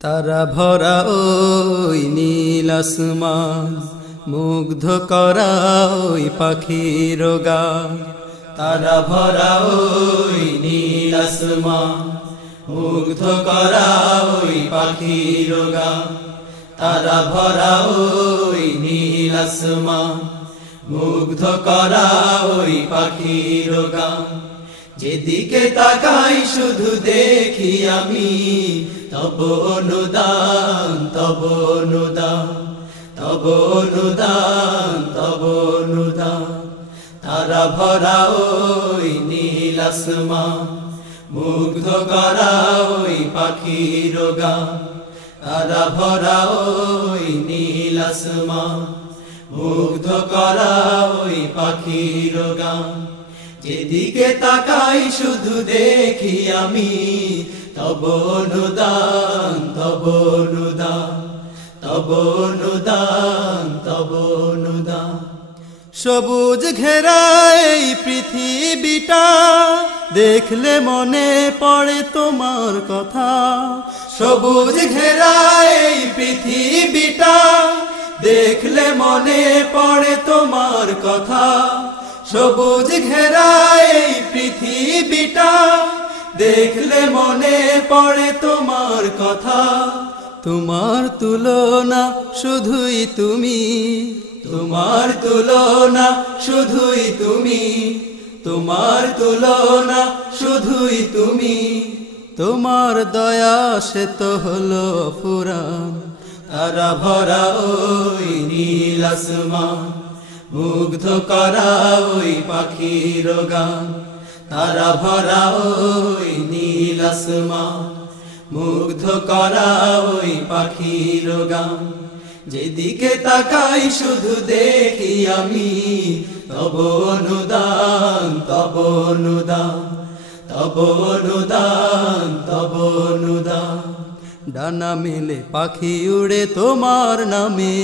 তারা ভরা ওই নীল আসমান, মুগ্ধ করা ওই পাখির গান। তারা ভরা ওই নীল আসমান, মুগ্ধ করা ওই পাখির গান। তারা ভরা ওই নীল আসমান, মুগ্ধ করা ওই পাখির গান। যেদিকে তাকাই শুধু দেখি আমি তব অনুদান, তব অনুদান, তব অনুদান, তব অনুদান। তারা ভরা ওই নীল আসমান, মুগ্ধ করা ওই পাখির গান। তারা ভরা ওই নীল আসমান, মুগ্ধ করা ওই পাখির গান। যেদিকে তাকাই শুধু দেখি আমি তব অনুদান, তব অনুদান, তব অনুদান, তব অনুদান। সবুজ ঘেরাই পৃথিবীটা, দেখলে মনে পড়ে তোমার কথা। সবুজ ঘেরাই পৃথিবীটা, দেখলে মনে পড়ে তোমার কথা। সবুজ ঘেরাই পৃথিবীটা, দেখলে মনে পড়ে তোমার কথা। তোমার তুলনা শুধুই তুমি, তোমার তুলনা শুধুই তুমি, তোমার তুলনা শুধুই তুমি। তোমার দয়া সে তো হলো ফুরান। তারা ভরা ওই নীল আসমান, মুগ্ধ করা ওই পাখির গান। তারা ভরা ওই নীল আসমান, মুগ্ধ করা ওই পাখির গান। যেদিকে তাকাই শুধু দেখি আমি তব অনুদান, তব অনুদান, তব অনুদান, তব অনুদান। ডানা মেলে পাখি উড়ে তোমার নামে,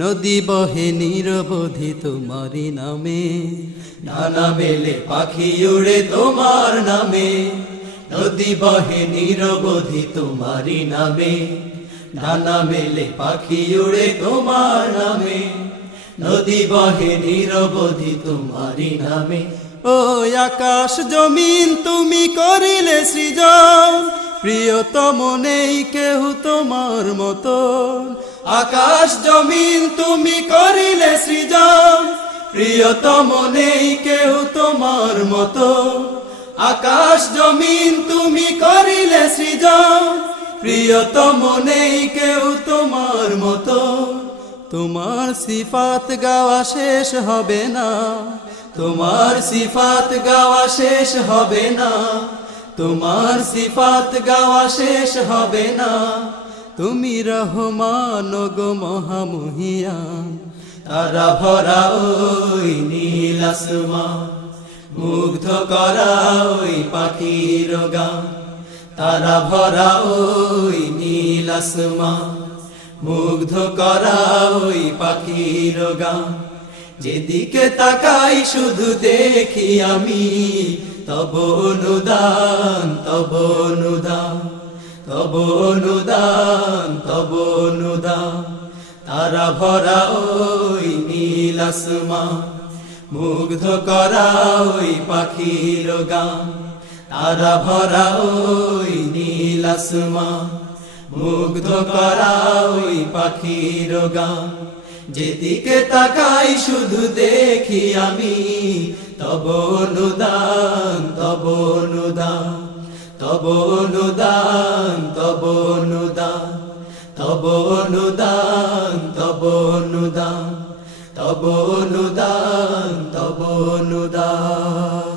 নদী বহে নিরবধি তোমারি নামে। ডানা মেলে পাখি উড়ে তোমার নামে, নদী বহে নিরবধি তোমারি নামে। ডানা মেলে পাখি উড়ে তোমার নামে, নদী বহে নিরবধি তোমারি নামে। ও আকাশ জমিন তুমি করিলে সৃজন, প্রিয়তম নেই কেহ তোমার মতন। আকাশ জমিন তুমি করিলে সৃজন, প্রিয়তম নেই কেহ তোমার মতন। আকাশ জমিন তুমি করিলে সৃজন, প্রিয়তম নেই কেউ তোমার মতন। তোমার সিফাত গাওয়া শেষ হবে না, তোমার সিফাত গাওয়া শেষ হবে না, তোমার সিফাত গাওয়া শেষ হবে না। তুমি রহমান গো মহামহিয়ান। তারা ভরা ওই নীল আসমান, মুগ্ধ করা ওই পাখির গান। তারা ভরা ওই নীল আসমান, মুগ্ধ করা ওই পাখির গান। যেদিকে তাকাই শুধু দেখি আমি তব অনুদান, তব অনুদান, তব অনুদান, তব অনুদান। তারা ভরা ওই নীল আসমান, মুগ্ধ করা ওই পাখির গান। তারা ভরা ওই নীল আসমান, মুগ্ধ করা ওই পাখির গান। যেদিকে তাকাই শুধু দেখি আমি তব অনুদান, তব অনুদান, তব অনুদান, তব অনুদান, তব অনুদান, তব অনুদান, তব অনুদান, তব অনুদান।